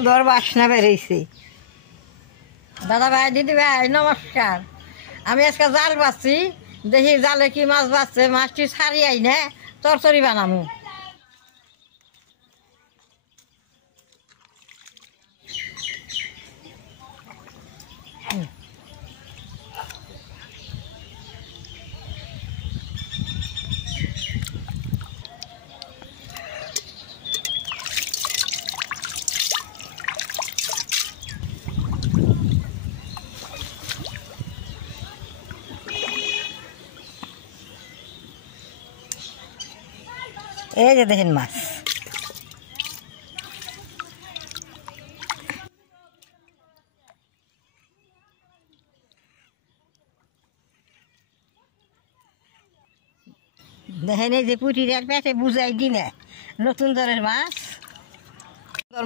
সুন্দর বাসনা বেরিয়েছে। দাদা ভাই দিদি ভাই নমস্কার। আমি আজকে জাল বাচ্ছি, দেখি জালে কি মাছ বাচ্ছে। মাছটি ছাড়ি আই না চরচরি বানামু। এই যে দেখেন মাছ, দেখেন এই যে পুঁটির এক পেটে বুঝাই দিনে নতুন ধরনের মাছ।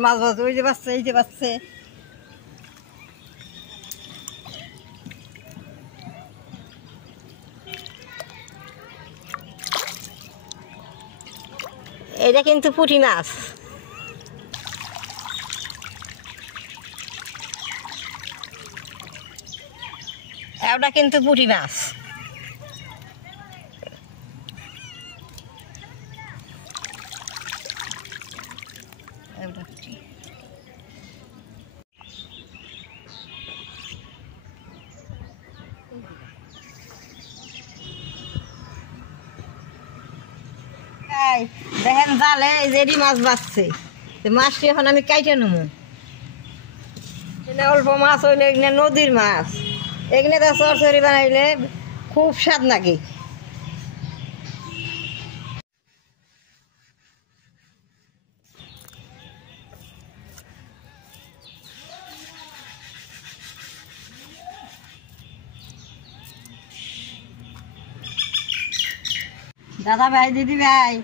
মাছ বাজ ওই যে বাচ্চা, এই যে বাচ্চা। এটা কিন্তু পুঁটি মাছ। এটা কিন্তু পুঁটি মাছ। দেখেন জালে এই যে মাছ বাঁচছে। মাছটি এখন আমি কাইটে নেবো। অল্প মাছ হইলে এখানে নদীর মাছ, এখানে তো চরচরি বানাইলে খুব স্বাদ নাকি। দাদা ভাই দিদি ভাই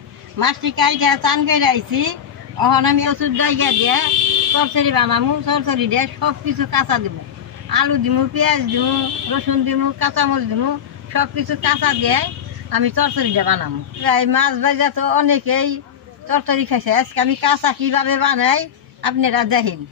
মাছটি কাইটা চান করে আইছি। এখন আমি ওষুধ ডাইকা দিয়ে চরচরি বানামু। চরচরি দিয়ে সব কিছু কাঁচা দেবো, আলু দিমু, পেঁয়াজ দিমু, রসুন দিমু, কাঁচামরিচ দিমু, সব কিছু কাঁচা দিয়ে আমি চরচরিটা বানামু। এই মাছ ভাজা তো অনেকেই চরচরি খাইছে, আজকে আমি কাঁচা কীভাবে বানাই আপনারা দেখেন।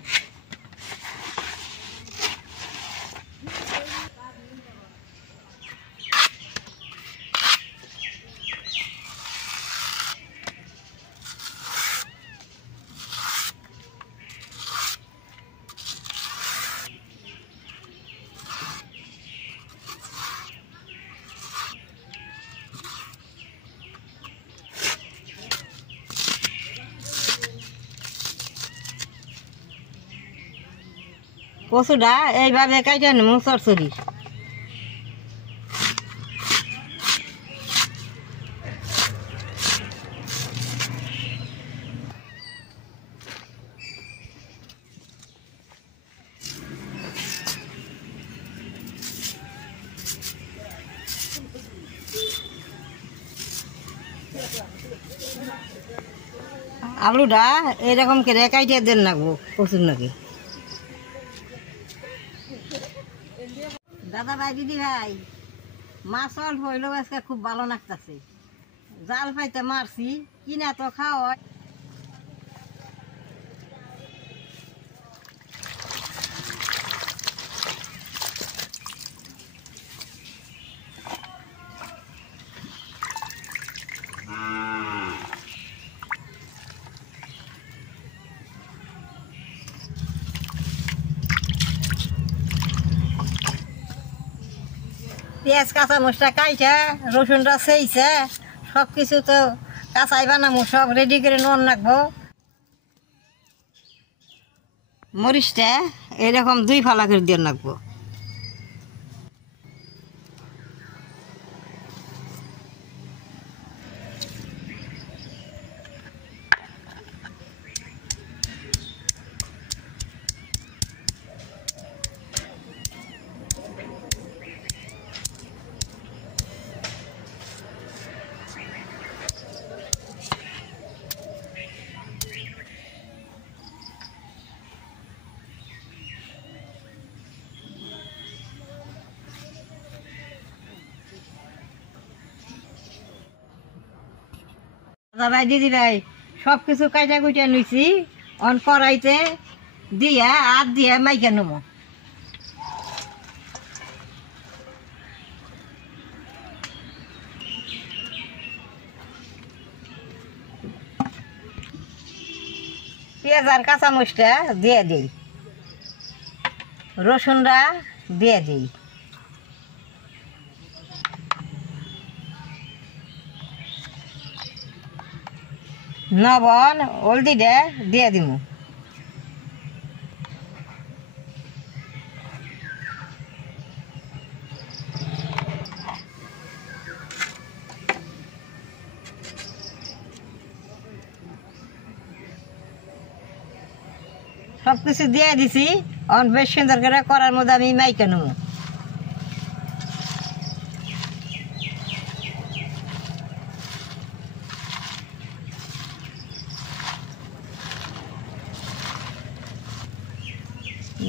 কচুটা এইভাবে কাইটে নেবো চরচরি। আলুটা এরকম করে কাইটে দেন লাগবো কচুর নাকি। দাদা ভাই দিদি ভাই মাছ অল্প হইলেও আজকে খুব ভালো লাগতেছে। জাল পাইতে মারছি, কিনা তো খাওয়া। পেঁয়াজ কাঁচা মশলা কাইটা, রসুনটা সেইছে, সব কিছু তো কাঁচাই বানাবো, সব রেডি করে নন রাখবো। মরিচটা এরকম 2 ফালা করে দিয়ে রাখবো। দাদা ভাই দিদি ভাই সব কিছু কাইটা কুইটা নিছি। অন কড়াইতে দিয়া আর দিয়ে মাইকে নেবো। পেঁয়াজ আর কাঁচামরিচটা দিয়ে দিই, রসুনটা দিয়ে দিই, লবণ হলদিটা দিয়ে দিব। সব কিছু দিয়ে দিছি। অন বেশ সুন্দর করে করার মধ্যে আমি মাইকে নেব।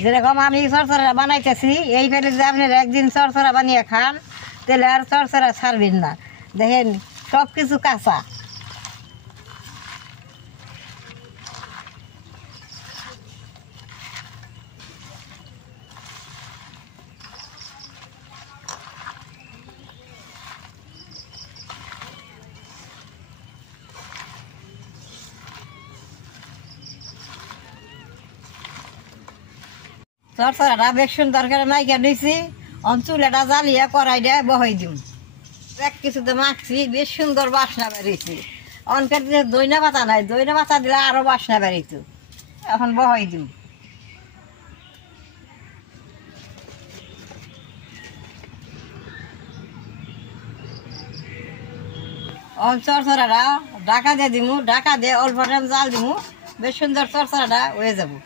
যেরকম আমি চরচরা বানাইতেছি এই ফেলে যদি আপনারা একদিন চরচরা বানিয়ে খান তাহলে আর চরচরা ছাড়বেন না। দেখেন সব কিছু কাঁচা। চরচরাটা বেশ সুন্দর করে মাইকা নিয়েছি। চুলাটা জ্বালিয়ে কড়াইটা বহাই দিম। এক কিছুতে মাখছি, বেশ সুন্দর বাসনা বেরিয়েছে। অনকের দইনা পাতা নাই, দইনা পাতা দিলে আরো বাসনা বেরিয়েছে। এখন বহাই দিম। চরচরাটা ঢাকা দিয়ে দিমু, ঢাকা দিয়ে অল্প টাইম জাল দিমু, বেশ সুন্দর চরচরাটা হয়ে যাবো।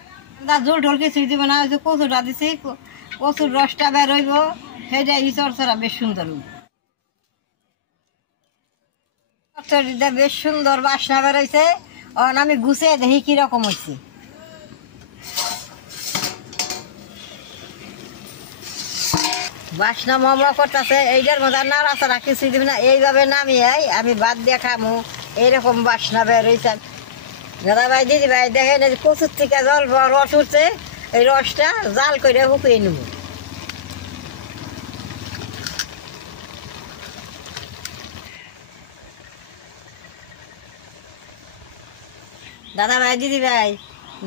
ঝোল টোল কিছুই দিব না, কচুটা দিছি, কচুর রসটা বের হইব, সেইটা এই চরচরা বেশ সুন্দর হইব। চরচরিটা বেশ সুন্দর বাসনা বেরোইছে। আমি গুছিয়ে দেখি কিরকম হয়েছে। বাসনা মমা করতেছে, এইটার মধ্যে নাড়াচাড়া কিছুই দিব না, এইভাবে নামিয়ে আমি ভাত দিয়ে খামু। এইরকম বাসনা বের হয়েছে। দাদা ভাই দিদি ভাই দেখেন কচুর থেকে জল রস উঠছে, এই রসটা জাল করে শুকিয়ে নেব। দাদা ভাই দিদি ভাই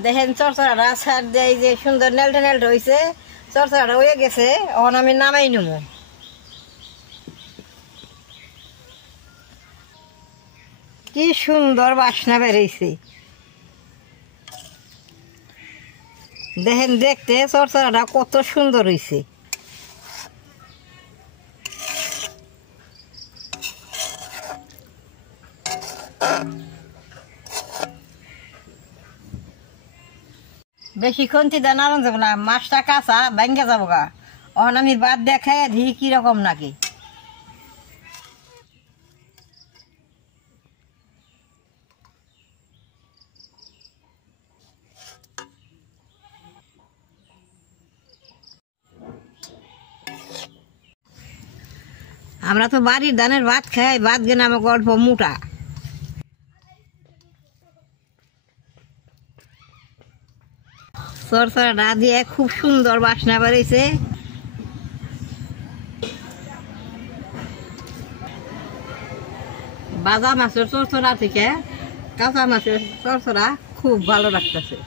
দেখেন চরচরাটা ছাড় দেয় যে সুন্দর নেলটা নেলটা হয়েছে, চরচরাটা হয়ে গেছে। এখন আমি নামাই নেব। কি সুন্দর বাসনা বেরিয়েছে দেখেন, দেখতে চরচরাটা কত সুন্দর হয়েছে। বেশিক্ষণ চিন্তা নাড়ান যাবো না, মাছটা কাঁচা ভেঙে যাবো গা। এখন আমি বাদ দেখাই দিই কিরকম নাকি। আমরা তো বাড়ির ধানের ভাত খাই, ভাত গেলে আমাকে অল্প মোটা। চরচরাটা দিয়ে খুব সুন্দর বাসনা বেরিয়েছে। ভাজা মাছের চরচরা থেকে কাঁচা মাছের চরচরা খুব ভালো লাগতেছে।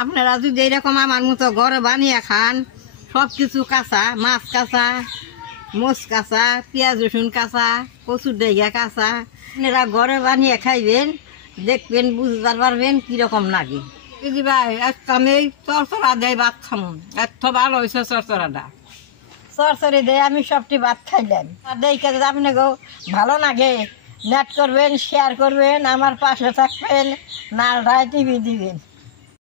আপনারা যদি এরকম আমার মতো ঘরে বানিয়ে খান, সব কিছু কাঁচা, মাছ কাঁচা, মোচ কাঁচা, পেঁয়াজ রসুন কাঁচা, কচুর ডাইয়া কাঁচা, আপনারা ঘরে বানিয়ে খাইবেন, দেখবেন বুঝতে পারবেন কিরকম লাগে। দিদি ভাই একটা আমি চরচরা দেয় ভাত খামো, এত ভালো হয়েছে চরচরাটা। চরচরি দিয়ে আমি সবটি ভাত খাইলাম। আর দেখে যদি আপনাকেও ভালো লাগে, নেট করবেন, শেয়ার করবেন, আমার পাশে থাকবেন, নালটায় টিভি দিবেন।